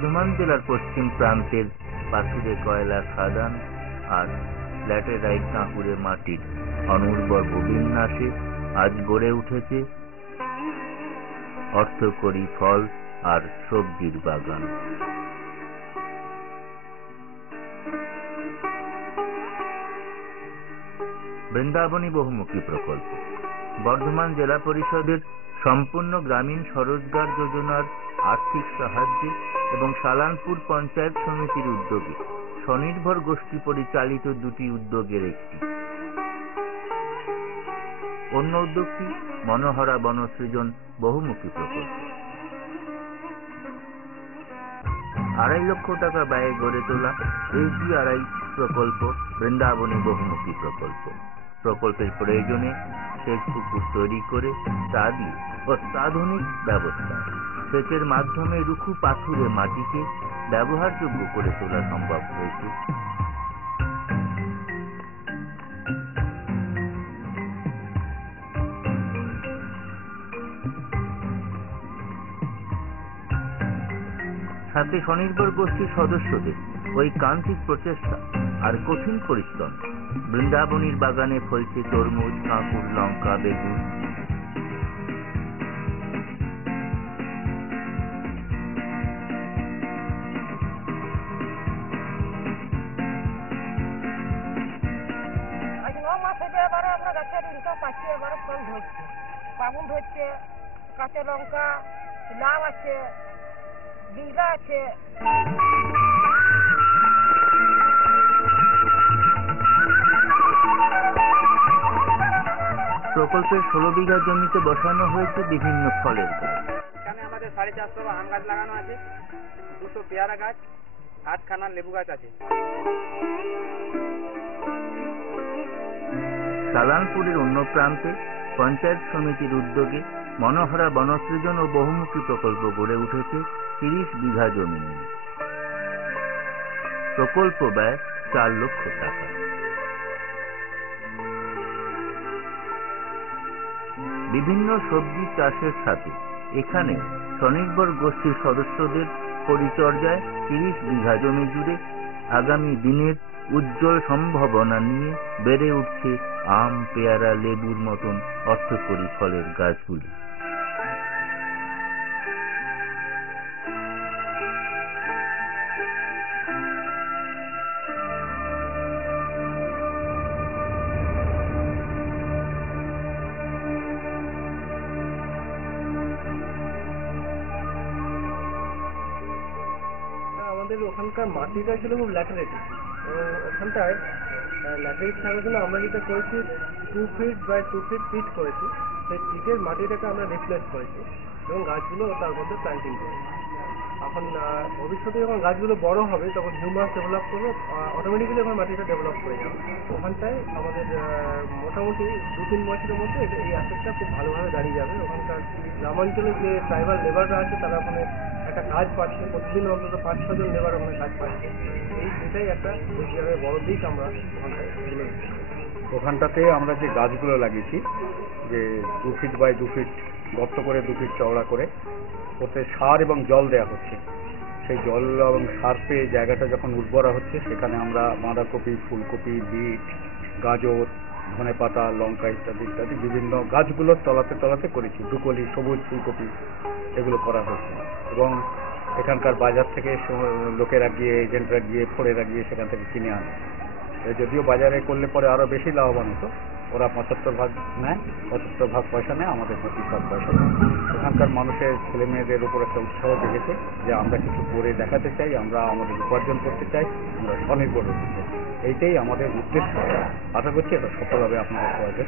বর্ধমান জেলার পশ্চিম প্রান্তের পাথুরে কয়লা খাদান আর ল্যাটেরাইট কাঁকুড়ে মাটির অনুর্বর ভূবিন্যাসে আজ গড়ে উঠেছে অর্থকরী ফল আর সবজির বাগান। বৃন্দাবনী বহুমুখী প্রকল্প বর্ধমান জেলা পরিষদের সম্পূর্ণ গ্রামীণ স্বরোজগার যোজনার আর্থিক সাহায্যে এবং সালানপুর পঞ্চায়েত সমিতির উদ্যোগে স্বনির্ভর গোষ্ঠী পরিচালিত দুটি উদ্যোগের একটি। অন্য উদ্যোগটি মনোহরা বনসৃজন বহুমুখী প্রকল্প। 2.5 লক্ষ টাকা ব্যয়ে গড়ে তোলা HDRI প্রকল্প বৃন্দাবনী বহুমুখী প্রকল্প। প্রকল্পের প্রয়োজনে সেচ পুকুর তৈরি করে তা দিয়ে অত্যাধুনিক ব্যবস্থা সেচের মাধ্যমে রুখু পাথুরে মাটিকে ব্যবহারযোগ্য করে তোলা সম্ভব হয়েছে। সাথে স্বনির্ভর গোষ্ঠীর সদস্যদের ঐকান্তিক প্রচেষ্টা আর কঠিন পরিশ্রম বৃন্দাবনীর বাগানে ফলছে তরমুজ, কাঁকুর, লঙ্কা, বেগুন। বাগুন ধরছে, কাঁচা লঙ্কা, লাউ আছে, বিঘা আছে। প্রকল্পের 16 বিঘা জমিতে বসানো হয়েছে বিভিন্ন ফলের গাছ। এখানে আমাদের 450 আম গাছ লাগানো আছে, 200 পেয়ারা গাছ, 8খানা লেবু গাছ আছে। সালানপুরের অন্য প্রান্তে পঞ্চায়েত সমিতির উদ্যোগে মনোহরা বনসৃজন ও বহুমুখী প্রকল্প গড়ে উঠেছে 30 বিঘা জমি নিয়ে। প্রকল্প ব্যয় 4 লক্ষ টাকা। বিভিন্ন সবজি চাষের সাথে এখানে স্বনির্ভর গোষ্ঠীর সদস্যদের পরিচর্যায় 30 বিঘা জমি জুড়ে আগামী দিনের উজ্জ্বল সম্ভাবনা নিয়ে বেড়ে উঠছে আম, পেয়ারা, লেবুর মতন অর্থকরী ফলের গাছগুলি। আমাদের ওখানকার মাটিটা ছিল খুব ল্যাটেরাইট, ওখানটায় ল্যাটেরাইট থাকার জন্য আমরা যেটা করেছি 2 ফিট বাই 2 ফিট পিট করেছি। সেই পিটের মাটিটাকে আমরা রিপ্লেস করেছি এবং গাছগুলো তার মধ্যে প্ল্যান্টিং করেছি। এখন ভবিষ্যতে যখন গাছগুলো বড় হবে তখন হিউমাস ডেভেলপ করবে, অটোমেটিক্যালি এখন মাটিটা ডেভেলপ করে যাবে। ওখানটায় আমাদের মোটামুটি 2-3 বছরের মধ্যে এই অ্যাসেটটা খুব ভালোভাবে দাঁড়িয়ে যাবে। ওখানকার গ্রামাঞ্চলে যে ট্রাইবাল লেবাররা আছে তারা ওখানে একটা কাজ পাচ্ছে, প্রতিদিন অন্তত 5-6 জন লেবার ওখানে কাজ পাচ্ছে। এটাই একটা বড় দিক আমরা ওখানটায়। ওখানটাতে আমরা যে গাছগুলো লাগিয়েছি, যে 2 ফিট বাই 2 ফিট গর্ত করে 2 ফিট চওড়া করে ওতে সার এবং জল দেওয়া হচ্ছে। সেই জল এবং সার পেয়ে জায়গাটা যখন উর্বরা হচ্ছে সেখানে আমরা বাঁধাকপি, ফুলকপি, বিট, গাজর, ধনেপাতা, লঙ্কা ইত্যাদি ইত্যাদি বিভিন্ন গাছগুলো তলাতে তলাতে করেছি। ব্রুকলি, সবুজ ফুলকপি এগুলো করা হয়েছে এবং এখানকার বাজার থেকে লোকেরা গিয়ে, এজেন্টরা গিয়ে, ফোরেরা গিয়ে সেখান থেকে কিনে আনে। যদিও বাজারে করলে পরে আরও বেশি লাভবান হতো। ওরা 75 ভাগ নেয়, 75 ভাগ পয়সা নেয়, আমাদের 25 ভাগ পয়সা নেয়। এখানকার মানুষের ছেলে মেয়েদের উপর একটা উৎসাহ জেগেছে যে আমরা কিছু করে দেখাতে চাই, আমরা আমাদের উপার্জন করতে চাই, আমরা স্বনির্ভর হতে চাই। এইটাই আমাদের উদ্দেশ্য। আশা করছি এটা সফল হবে আপনাদের সবাইকে।